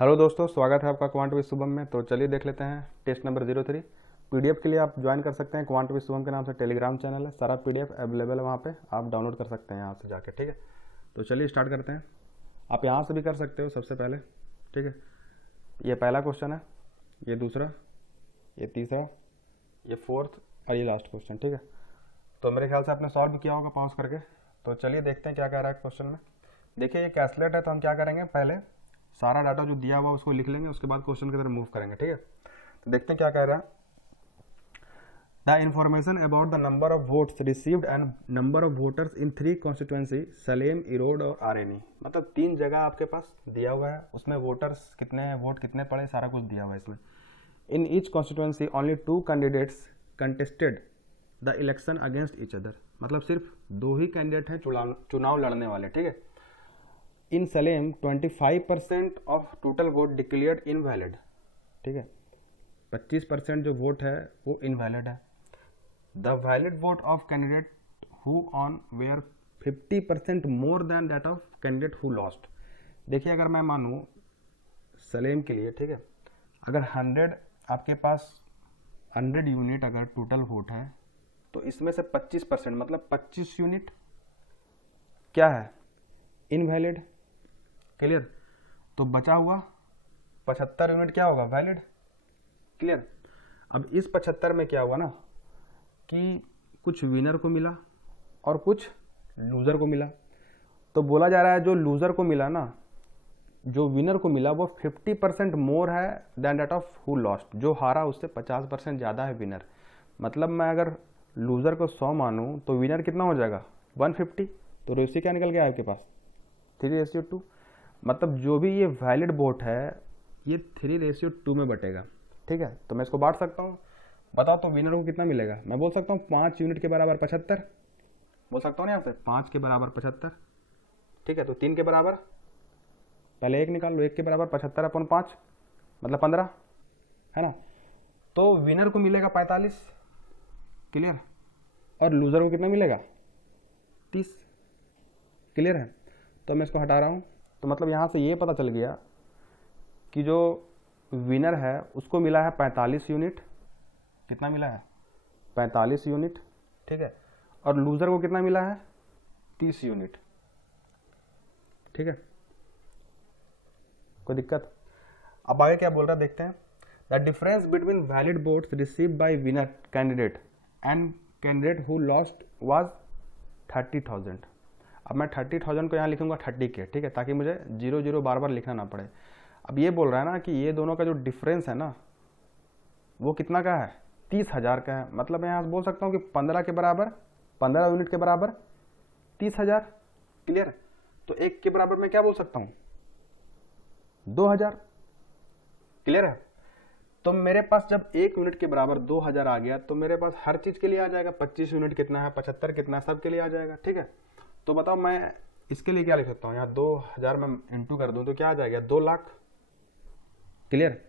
Hello दोस्तों, स्वागत है आपका क्वांट विद शुभम में। तो चलिए देख लेते हैं टेस्ट नंबर 03। पीडीएफ के लिए आप ज्वाइन कर सकते हैं। क्वांट विद शुभम के नाम से टेलीग्राम चैनल है, सारा पीडीएफ अवेलेबल है वहाँ पे, आप डाउनलोड कर सकते हैं यहाँ से जाके। ठीक है, तो चलिए स्टार्ट करते हैं। आप यहाँ से भी कर सकते हो सबसे पहले। ठीक है, ये पहला क्वेश्चन है, ये दूसरा, ये तीसरा, ये फोर्थ और ये लास्ट क्वेश्चन। ठीक है, तो मेरे ख्याल से आपने सॉल्व किया होगा पॉज करके। तो चलिए देखते हैं क्या कह रहा है क्वेश्चन में। देखिए ये कैसलेट है, तो हम क्या करेंगे, पहले सारा डाटा जो दिया हुआ उसको लिख लेंगे, उसके बाद क्वेश्चन की तरफ मूव करेंगे। ठीक है, तो देखते हैं क्या कह रहा है। The information about the number of votes received and number of voters in 3 constituency Salem, Erode और आरएनई। मतलब 3 जगह आपके पास दिया हुआ है, उसमें वोटर्स कितने हैं, वोट कितने पड़े, सारा कुछ दिया हुआ है इसमें। In each constituency only 2 candidates contested the election against each other. मतलब सिर्फ 2 ही कैंडिडेट हैं चुनाव लड़ने वाले। ठीक है, in Salem 25% of total vote declared invalid. ठीक है, 25% जो वोट है वो इनवैलिड है। The valid vote of candidate who on where 50% more than that of candidate who lost. देखिए अगर मैं मानूँ सलेम के लिए, ठीक है, अगर 100 आपके पास 100 यूनिट अगर टोटल वोट है, तो इसमें से 25% मतलब 25 यूनिट क्या है, इनवैलिड। क्लियर, तो बचा हुआ 75 यूनिट क्या होगा, वैलिड। क्लियर, अब इस 75 में क्या हुआ ना कि कुछ विनर को मिला और कुछ लूज़र को मिला। तो बोला जा रहा है जो लूज़र को मिला ना, जो विनर को मिला वो 50% मोर है than that of who lost. जो हारा उससे 50% ज़्यादा है विनर। मतलब मैं अगर लूज़र को 100 मानूँ तो विनर कितना हो जाएगा, 150। तो रेशियो क्या निकल गया आपके पास, 3:2। मतलब जो भी ये वैलिड वोट है ये 3:2 में बटेगा। ठीक है, तो मैं इसको बांट सकता हूँ। बताओ तो विनर को कितना मिलेगा। मैं बोल सकता हूँ 5 यूनिट के बराबर 75, बोल सकता हूँ ना यहाँ से 5 के बराबर 75। ठीक है, तो 3 के बराबर पहले 1 निकाल लो, 1 के बराबर 75/5 मतलब 15 है ना। तो विनर को मिलेगा 45। क्लियर, और लूज़र को कितना मिलेगा, 30। क्लियर है, तो मैं इसको हटा रहा हूँ। तो मतलब यहाँ से ये पता चल गया कि जो विनर है उसको मिला है 45 यूनिट। कितना मिला है, 45 यूनिट। ठीक है, और लूज़र को कितना मिला है, 30 यूनिट। ठीक है, कोई दिक्कत। अब आगे क्या बोल रहा है देखते हैं। The difference between valid votes received by winner candidate and candidate who lost was 30,000। अब मैं 30,000 को यहाँ लिखूंगा 30K। ठीक है, ताकि मुझे 0 बार बार लिखना ना पड़े। अब ये बोल रहा है ना कि ये दोनों का जो डिफरेंस है ना वो कितना का है, 30,000 का है। मतलब मैं यहाँ बोल सकता हूँ कि 15 के बराबर, 15 यूनिट के बराबर 30,000। क्लियर, तो 1 के बराबर मैं क्या बोल सकता हूँ, 2,000। क्लियर है, तो मेरे पास जब 1 यूनिट के बराबर 2,000 आ गया तो मेरे पास हर चीज के लिए आ जाएगा। 25 यूनिट कितना है, 75 कितना है, सब के लिए आ जाएगा। ठीक है, तो बताओ मैं इसके लिए क्या लिख सकता हूँ, यहाँ 2,000 में इंटू कर दूं तो क्या आ जाएगा, 2 लाख। क्लियर,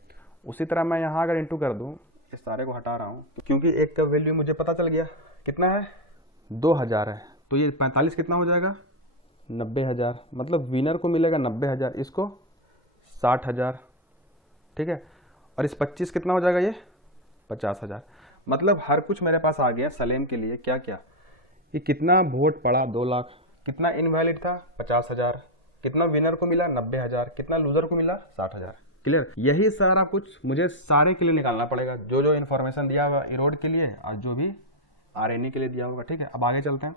उसी तरह मैं यहाँ अगर इंटू कर दूं, इस सारे को हटा रहा हूँ क्योंकि 1 का वैल्यू मुझे पता चल गया कितना है, 2,000 है। तो ये 45 कितना हो जाएगा, 90,000। मतलब विनर को मिलेगा 90,000, इसको 60,000। ठीक है, और इस 25 कितना हो जाएगा, ये 50,000। मतलब हर कुछ मेरे पास आ गया सलेम के लिए। क्या क्या, ये कितना वोट पड़ा, 2 लाख। कितना इनवैलिड था, 50,000। कितना विनर को मिला, 90,000। कितना लूजर को मिला, 60,000। क्लियर, यही सारा कुछ मुझे सारे के लिए निकालना पड़ेगा, जो जो इन्फॉर्मेशन दिया हुआ इरोड के लिए और जो भी आरएनई के लिए दिया होगा। ठीक है, अब आगे चलते हैं।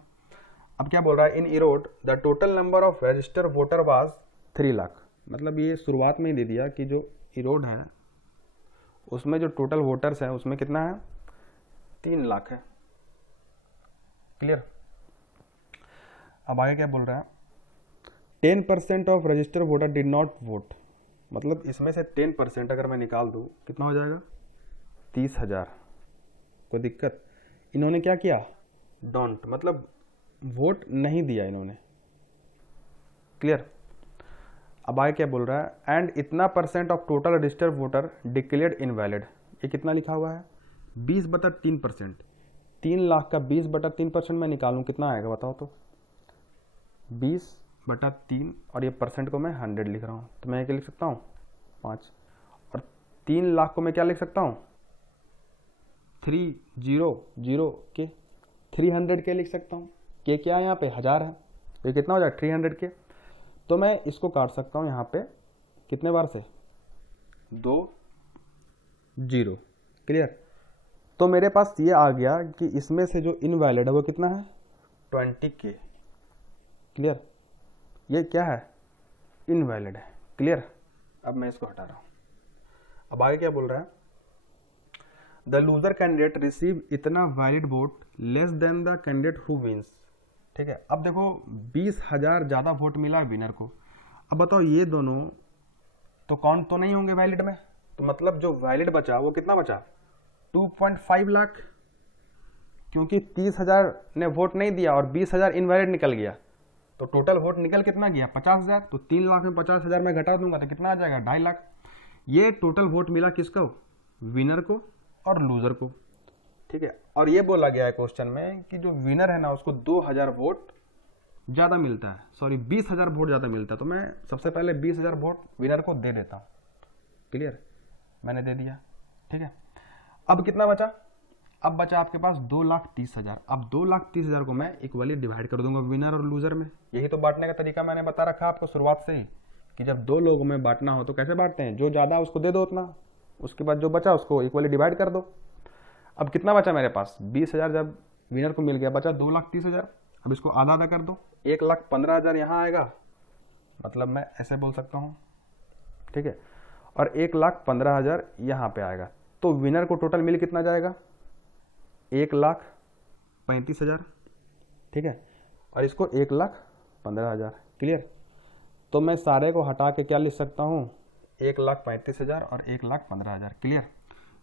अब क्या बोल रहा है, in Erode the total number of register voter was 3 lakh. मतलब ये शुरुआत में ही दे दिया कि जो इरोड है उसमें जो टोटल वोटर्स है उसमें कितना है, 3 लाख है। क्लियर, अब आगे क्या बोल रहा है, 10% of register voter did not vote. मतलब इसमें से 10% अगर मैं निकाल दूं कितना हो जाएगा, 30,000। कोई दिक्कत। इन्होंने क्या किया, डोंट, मतलब वोट नहीं दिया इन्होंने। क्लियर, अब आगे क्या बोल रहा है, एंड इतना % of total register voter declared invalid. ये कितना लिखा हुआ है, 20/3%। 3 लाख का 20/3% मैं निकालूं कितना आएगा बताओ तो, 20/3, और ये परसेंट को मैं 100 लिख रहा हूँ। तो मैं क्या लिख सकता हूँ, 5, और 3 लाख को मैं क्या लिख सकता हूँ, 300 के 300 के लिख सकता हूँ। के क्या है यहाँ पे, 1000 है, तो ये कितना हो जाएगा 300 के। तो मैं इसको काट सकता हूँ यहाँ पे कितने बार से, 2 0। क्लियर। तो मेरे पास ये आ गया कि इसमें से जो इनवैलिड है वो कितना है, 20K। क्लियर, ये क्या है, इनवैलिड है। क्लियर। अब मैं इसको हटा रहा हूँ। अब आगे क्या बोल रहा है, द लूजर कैंडिडेट रिसीव इतना valid vote less than the candidate who wins. ठीक है, अब देखो 20,000 ज़्यादा वोट मिला विनर को। अब बताओ ये दोनों तो काउंट तो नहीं होंगे वैलिड में, तो मतलब जो वैलिड बचा वो कितना बचा, 2.5 लाख, क्योंकि 30,000 ने वोट नहीं दिया और 20,000 इनवैलिड निकल गया, तो टोटल वोट निकल कितना गया, 50,000। तो 3 लाख में 50,000 में घटा दूंगा तो कितना आ जाएगा, 2.5 लाख। ये टोटल वोट मिला किसको, विनर को और लूजर को। ठीक है, और ये बोला गया है क्वेश्चन में कि जो विनर है ना उसको 2,000 वोट ज़्यादा मिलता है, सॉरी 20,000 वोट ज़्यादा मिलता है। तो मैं सबसे पहले 20,000 वोट विनर को दे देता हूँ। क्लियर, मैंने दे दिया। ठीक है, अब कितना बचा, अब बचा आपके पास 2,30,000। अब 2,30,000 को मैं इक्वली डिवाइड कर दूंगा विनर और लूजर में। यही तो बांटने का तरीका मैंने बता रखा आपको शुरुआत से ही, कि जब 2 लोगों में बांटना हो तो कैसे बांटते हैं, जो ज़्यादा उसको दे दो उतना, उसके बाद जो बचा उसको इक्वली डिवाइड कर दो। अब कितना बचा मेरे पास, 20,000 जब विनर को मिल गया, बचा 2,30,000। अब इसको आधा आधा कर दो, 1,15,000 यहाँ आएगा, मतलब मैं ऐसे बोल सकता हूँ। ठीक है, और 1,15,000 यहाँ पे आएगा, तो विनर को टोटल मिल कितना जाएगा, 1,35,000। ठीक है, और इसको 1,15,000। क्लियर। तो मैं सारे को हटा के क्या लिख सकता हूँ, 1,35,000 और 1,15,000। क्लियर,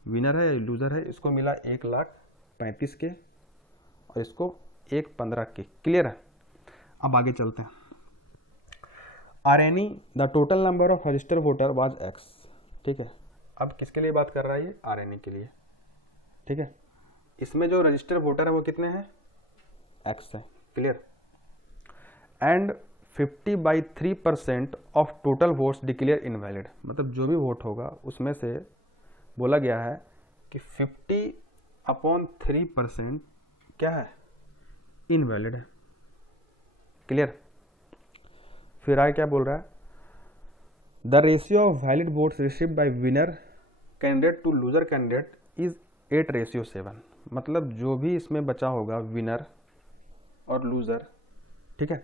विनर है लूजर है, इसको मिला 1,35,000 के और इसको 1,15,000 के। क्लियर है। अब आगे चलते हैं। आर एनी the total number of register voter was X. ठीक है, अब किसके लिए बात कर रहा है ये, आर एनी के लिए। ठीक है, इसमें जो रजिस्टर वोटर है वो कितने हैं, एक्स है। Clear. And 50/3% of total votes declare invalid, मतलब जो भी वोट होगा उसमें से बोला गया है कि 50/3% क्या है, इनवैलिड है। क्लियर। फिर आगे क्या बोल रहा है, the ratio of valid votes received by winner candidate to loser candidate is 8:7। मतलब जो भी इसमें बचा होगा विनर और लूजर, ठीक है,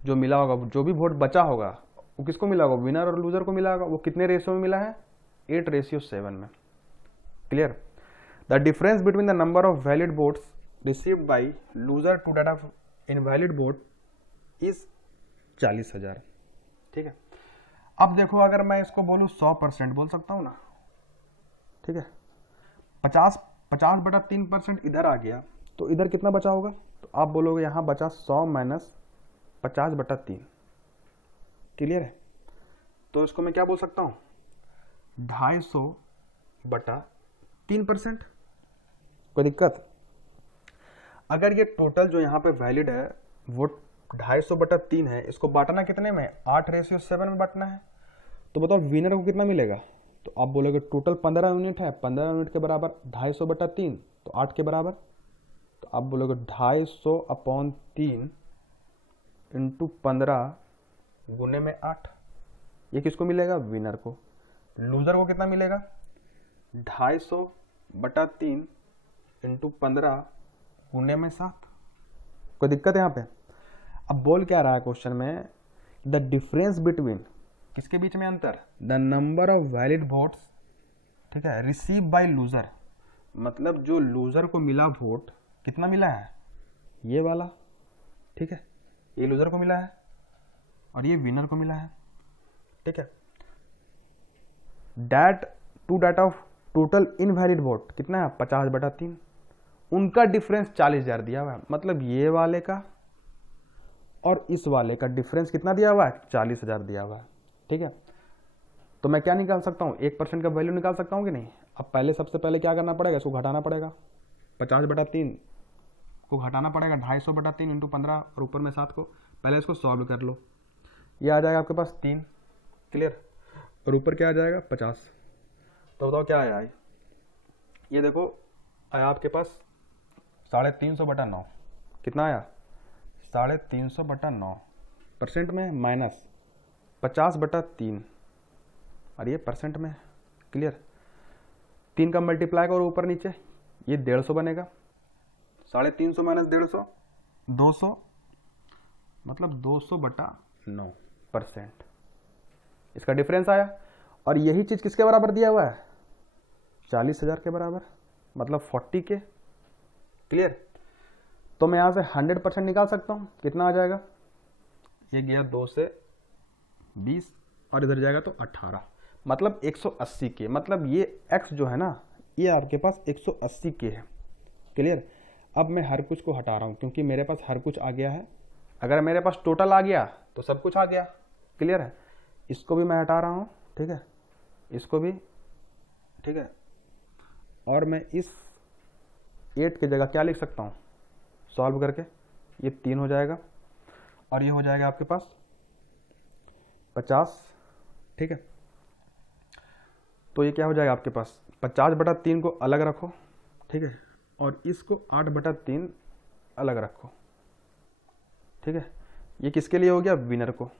जो मिला होगा, जो भी वोट बचा होगा वो किसको मिला होगा, विनर और लूजर को मिला होगा। वो कितने रेशियो में मिला है, 8:7 में। Clear. The difference between the number of valid votes received by loser to that of invalid vote is 40,000। ठीक है, अब देखो अगर मैं इसको बोलूँ 100% बोल सकता हूँ ना। ठीक है, 50/3% इधर आ गया, तो इधर कितना बचा होगा, तो आप बोलोगे यहाँ बचा 100 माइनस 50/3। क्लियर है। तो इसको मैं क्या बोल सकता हूँ, 250/3%। कोई दिक्कत। अगर ये टोटल जो यहाँ पे वैलिड है वो 250/3 है, इसको बांटना कितने में, 8:7 में बांटना है। तो बताओ विनर को कितना मिलेगा, तो आप बोलोगे टोटल 15 यूनिट है, 15 यूनिट के बराबर 250/3, तो 8 के बराबर। तो आप बोलोगे 250/3 इंटू 15 गुने में 8। ये किसको मिलेगा, विनर को। लूजर को कितना मिलेगा, 250/3 इंटू 15 गुने में 7। कोई दिक्कत है यहाँ पे। अब बोल क्या रहा है क्वेश्चन में, द डिफरेंस बिटवीन, किसके बीच में अंतर, the number of valid votes, ठीक है, रिसीव बाय लूजर, मतलब जो लूजर को मिला वोट कितना मिला है, ये वाला। ठीक है, ये लूजर को मिला है और ये विनर को मिला है। ठीक है, that of total invalid vote कितना है, 50/3। उनका डिफरेंस 40,000 दिया हुआ है, मतलब ये वाले का और इस वाले का डिफरेंस कितना दिया हुआ है, 40,000 दिया हुआ है। ठीक है, तो मैं क्या निकाल सकता हूँ, 1% का वैल्यू निकाल सकता हूँ कि नहीं। अब पहले सबसे पहले क्या करना पड़ेगा, इसको घटाना पड़ेगा, 50/3 को घटाना पड़ेगा 250/3 इंटू 15 और ऊपर में 7 को। पहले इसको सॉल्व कर लो, ये आ जाएगा आपके पास 3। क्लियर। और ऊपर क्या आ जाएगा 50। तो बताओ क्या आया? ये देखो आया आपके पास 350/9। कितना आया? 350/9। परसेंट में माइनस 50/3 और ये परसेंट में। क्लियर? 3 का मल्टीप्लाई करो ऊपर नीचे, ये 150 बनेगा। 350 माइनस 150 200, मतलब 200/9%। इसका डिफरेंस आया। और यही चीज़ किसके बराबर दिया हुआ है? 40,000 के बराबर, मतलब 40K। क्लियर? तो मैं यहाँ से 100% निकाल सकता हूँ। कितना आ जाएगा? ये गया 2 से 20 और इधर जाएगा तो 18, मतलब 180K। मतलब ये x जो है ना, ये आपके पास 180K है। क्लियर? अब मैं हर कुछ को हटा रहा हूँ क्योंकि मेरे पास हर कुछ आ गया है। अगर मेरे पास टोटल आ गया तो सब कुछ आ गया। क्लियर है? इसको भी मैं हटा रहा हूँ, ठीक है, इसको भी, ठीक है। और मैं इस 8 की जगह क्या लिख सकता हूँ सॉल्व करके? ये 3 हो जाएगा और ये हो जाएगा आपके पास 50। ठीक है, तो ये क्या हो जाएगा आपके पास? 50/3 को अलग रखो, ठीक है, और इसको 8/3 अलग रखो। ठीक है, ये किसके लिए हो गया? विनर को,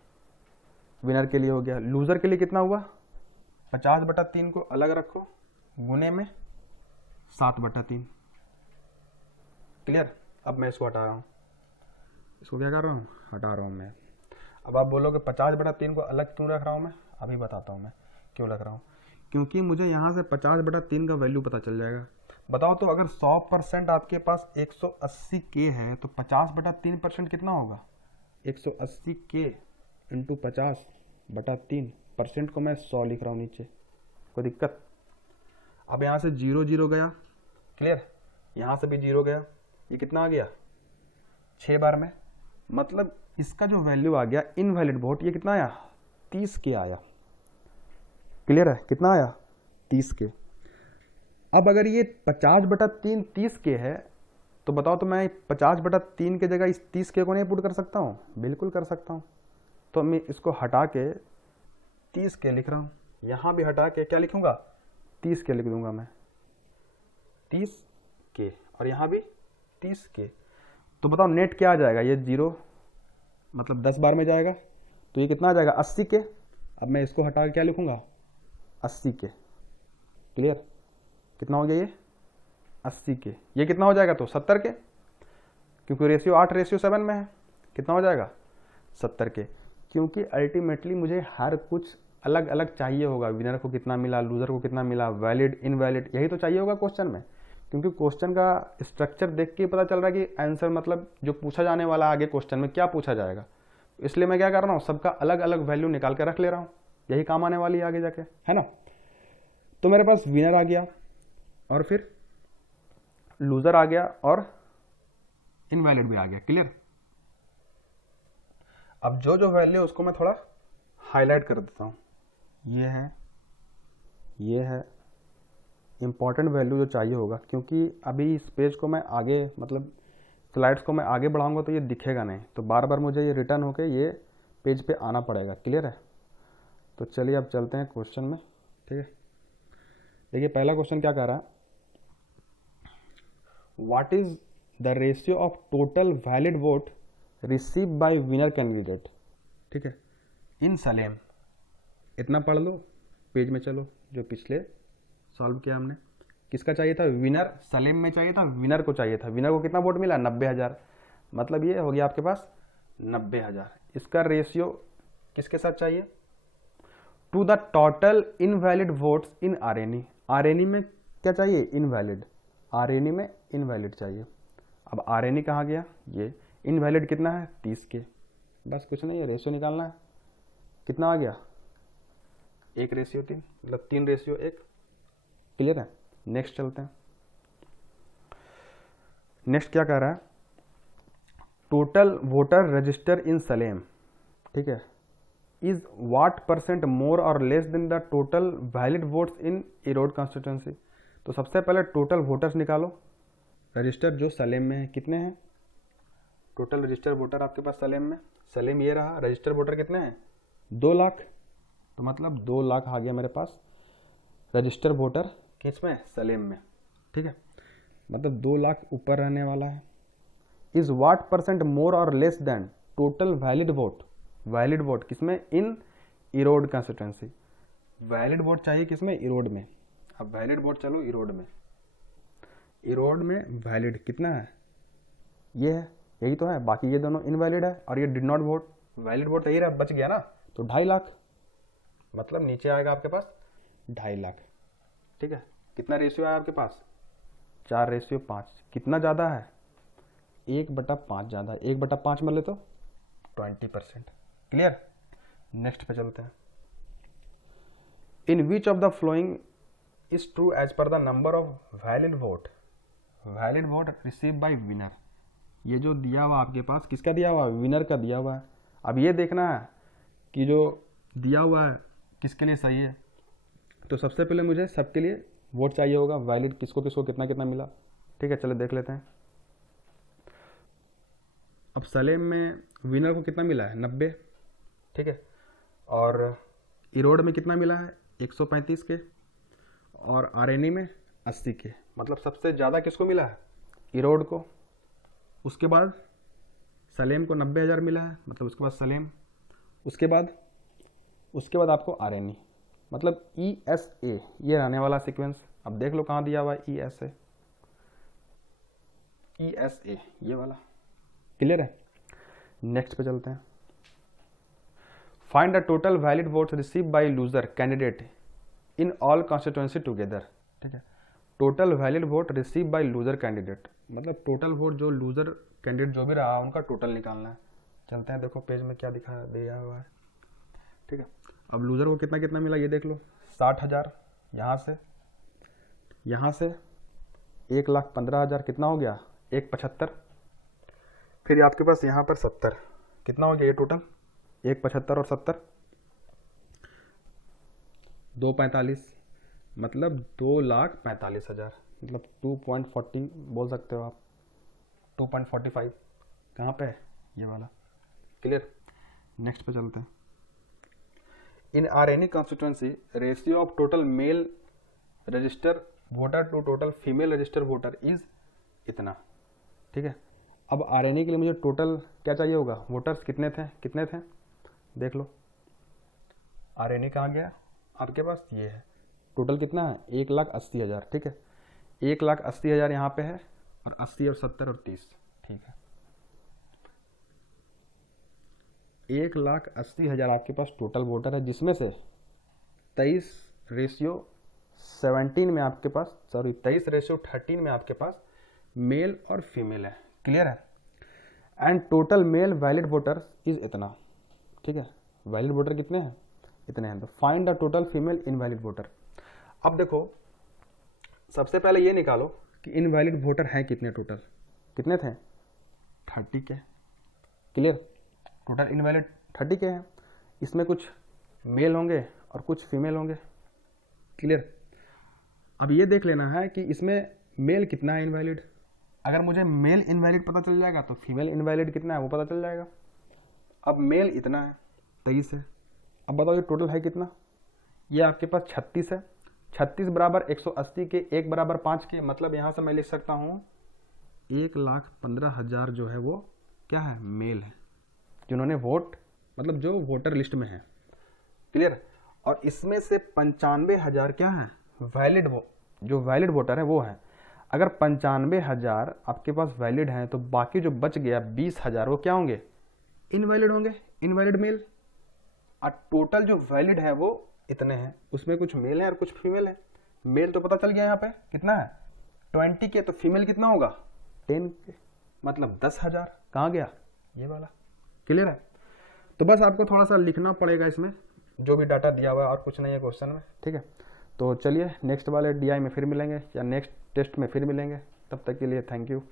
विनर के लिए हो गया। लूजर के लिए कितना हुआ? 50/3 को अलग रखो गुने में 7/3। क्लियर? अब मैं इसको हटा रहा हूँ, इसको क्या कर रहा हूँ? हटा रहा हूँ मैं। अब आप बोलोगे 50/3 को अलग क्यों रख रहा हूँ मैं? अभी बताता हूँ मैं क्यों रख रहा हूँ। क्योंकि मुझे यहाँ से 50/3 का वैल्यू पता चल जाएगा। बताओ तो, अगर 100% आपके पास 180K है तो 50/3% कितना होगा? 180K into 50/3। परसेंट को मैं 100 लिख रहा हूँ नीचे, कोई दिक्कत? अब यहाँ से 0 0 गया। क्लियर? यहाँ से भी 0 गया। ये कितना आ गया? 6 बार में, मतलब इसका जो वैल्यू आ गया इनवैलिड वोट, ये कितना आया? 30K आया। क्लियर है? कितना आया? 30K। अब अगर ये 50/3 30K है तो बताओ तो मैं 50/3 की जगह इस 30K को नहीं पुट कर सकता हूँ? बिल्कुल कर सकता हूँ। तो मैं इसको हटा के 30K लिख रहा हूँ। यहाँ भी हटा के क्या लिखूंगा? 30K लिख दूंगा मैं, 30K, और यहाँ भी 30K। तो बताओ नेट क्या आ जाएगा? ये 0, मतलब 10 बार में जाएगा, तो ये कितना आ जाएगा? 80K। अब मैं इसको हटा के क्या लिखूंगा? 80K। क्लियर? कितना हो गया ये? 80K। ये कितना हो जाएगा? तो 70K, क्योंकि रेशियो 8:7 में है। कितना हो जाएगा? 70K। क्योंकि अल्टीमेटली मुझे हर कुछ अलग अलग चाहिए होगा। विनर को कितना मिला, लूजर को कितना मिला, वैलिड, इनवैलिड, यही तो चाहिए होगा क्वेश्चन में। क्योंकि क्वेश्चन का स्ट्रक्चर देख के पता चल रहा है कि आंसर, मतलब जो पूछा जाने वाला आगे क्वेश्चन में क्या पूछा जाएगा। इसलिए मैं क्या कर रहा हूँ? सबका अलग अलग वैल्यू निकाल के रख ले रहा हूँ, यही काम आने वाली है आगे जाके, है ना। तो मेरे पास विनर आ गया और फिर लूजर आ गया और इनवैलिड भी आ गया। क्लियर? अब जो जो वैल्यू उसको मैं थोड़ा हाईलाइट कर देता हूँ। ये है इंपॉर्टेंट वैल्यू जो चाहिए होगा, क्योंकि अभी इस पेज को मैं आगे, मतलब स्लाइड्स को मैं आगे बढ़ाऊंगा तो ये दिखेगा नहीं, तो बार बार मुझे ये रिटर्न होके ये पेज पे आना पड़ेगा। क्लियर है? तो चलिए अब चलते हैं क्वेश्चन में। ठीक है, देखिए पहला क्वेश्चन क्या कह रहा है? What is the ratio of total valid vote receive by winner candidate. ठीक है, इन सलेम। इतना पढ़ लो, पेज में चलो, जो पिछले सॉल्व किया हमने। किसका चाहिए था? विनर। सलेम में चाहिए था, विनर को चाहिए था। विनर को कितना वोट मिला? 90,000। मतलब ये हो गया आपके पास 90,000। इसका रेशियो किसके साथ चाहिए? To the total invalid votes in RNE. RNE में क्या चाहिए? इनवैलिड। आरएनई में इनवैलिड चाहिए। अब आरएनई कहाँ गया? ये इनवैलिड कितना है? 30K। बस कुछ नहीं है, रेशियो निकालना है। कितना आ गया? 1:3, मतलब 3:1। क्लियर है? नेक्स्ट चलते हैं। नेक्स्ट क्या कह रहा है? टोटल वोटर रजिस्टर इन सलेम, ठीक है, इज व्हाट परसेंट मोर और less than the total valid votes in Erode constituency. तो सबसे पहले टोटल वोटर्स निकालो। रजिस्टर जो सलेम में है कितने हैं? टोटल रजिस्टर वोटर आपके पास सलेम में, सलेम ये रहा। रजिस्टर वोटर कितने हैं? 2 लाख। तो मतलब 2 लाख आ गया मेरे पास रजिस्टर वोटर किसमें, सलेम में, ठीक है। मतलब 2 लाख ऊपर रहने वाला है। इज व्हाट परसेंट मोर और less than total valid vote, valid vote किसमें, इन इरोड कंस्टिट्यूंसी। वैलिड वोट चाहिए किसमें, इरोड में। अब वैलिड वोट चलो इरोड में, इरोड में वैलिड कितना है, ये है, यही तो है, बाकी ये दोनों इनवैलिड है और ये did not vote. Valid vote यही रहा, बच गया ना, तो 2.5 लाख, मतलब नीचे आएगा आपके पास 2.5 लाख, ठीक है। कितना रेशियो है आपके पास, 4:5। कितना ज़्यादा है, 1/5 ज़्यादा है, 1/5 में ले तो 20%। क्लियर, नेक्स्ट पे चलते हैं। In which of the following is true as per the number of valid vote, valid vote receive by winner. ये जो दिया हुआ आपके पास किसका दिया हुआ है, विनर का दिया हुआ है। अब ये देखना है कि जो दिया हुआ है किसके लिए सही है। तो सबसे पहले मुझे सबके लिए वोट चाहिए होगा, वैलिड किसको किसको कितना कितना मिला, ठीक है। चलो देख लेते हैं। अब सलेम में विनर को कितना मिला है, 90, ठीक है। और इरोड में कितना मिला है, 135 के, और आरएनई में 80 के। मतलब सबसे ज़्यादा किसको मिला है, इरोड को। उसके बाद सलेम को 90,000 मिला है, मतलब उसके बाद सलेम। उसके बाद आपको आरएनई, मतलब ESA, ये रहने वाला सीक्वेंस। अब देख लो कहाँ दिया हुआ है ESA, ये वाला। क्लियर है, नेक्स्ट पे चलते हैं। Find the total valid votes receive by loser candidate in all constituency together, ठीक है। Total valid vote receive bye loser candidate, मतलब टोटल वोट जो लूजर कैंडिडेट जो भी रहा उनका टोटल निकालना है। चलते हैं, देखो पेज में क्या दिया हुआ है, ठीक है। अब लूजर को कितना कितना मिला ये देख लो, 60,000 यहाँ से 1,15,000 कितना हो गया, 1,75। फिर आपके पास यहाँ पर 70, कितना हो गया ये टोटल, 1,75 और 70, 2,45, मतलब 2,45,000, मतलब 2.40 बोल सकते हो आप, 2.45 कहाँ पे है, ये वाला। क्लियर, नेक्स्ट पे चलते हैं। In RNE constituency ratio of total male register voter to total female register voter is इतना, ठीक है। अब आरएनई के लिए मुझे टोटल क्या चाहिए होगा, वोटर्स कितने थे देख लो। आरएनई कहाँ गया आपके पास, ये है। टोटल कितना है, 1,80,000, ठीक है। 1,80,000 यहाँ पे है, और 80 और 70 और 30, ठीक है। 1,80,000 आपके पास टोटल वोटर है, जिसमें से 23:17 में आपके पास, 23:13 में आपके पास मेल और फीमेल है। क्लियर है। And total male valid voter is इतना, ठीक है। वैलिड वोटर कितने हैं, इतने हैं। तो find the total female invalid voter. अब देखो सबसे पहले ये निकालो कि इनवैलिड वोटर हैं कितने, टोटल कितने थे, 30 के। क्लियर, टोटल इनवैलिड 30 के हैं। इसमें कुछ मेल होंगे और कुछ फीमेल होंगे। क्लियर, अब ये देख लेना है कि इसमें मेल कितना है इनवैलिड। अगर मुझे मेल इनवैलिड पता चल जाएगा तो फीमेल इनवैलिड कितना है वो पता चल जाएगा। अब मेल इतना है, 23 है। अब बताओ ये टोटल है कितना, ये आपके पास 36 है। 36 बराबर 180 के, 1 बराबर 5 के, मतलब यहाँ से मैं लिख सकता हूँ 1,15,000 जो है वो क्या है, मेल है, जिन्होंने वोट, मतलब जो वोटर लिस्ट में है। क्लियर, और इसमें से 95,000 क्या है, वैलिड, जो वैलिड वोटर है वो है। अगर 95,000 आपके पास वैलिड हैं तो बाकी जो बच गया 20,000 वो क्या होंगे, इनवैलिड होंगे, इनवैलिड मेल। और टोटल जो वैलिड है वो इतने हैं, उसमें कुछ मेल है और कुछ फीमेल है। मेल तो पता चल गया यहाँ पे कितना है 20 के, तो फीमेल कितना होगा 10 के, मतलब 10,000 कहाँ गया, ये वाला। क्लियर है। तो बस आपको थोड़ा सा लिखना पड़ेगा इसमें जो भी डाटा दिया हुआ है, और कुछ नहीं है क्वेश्चन में, ठीक है। तो चलिए नेक्स्ट वाले DI में फिर मिलेंगे, या नेक्स्ट टेस्ट में फिर मिलेंगे। तब तक के लिए थैंक यू।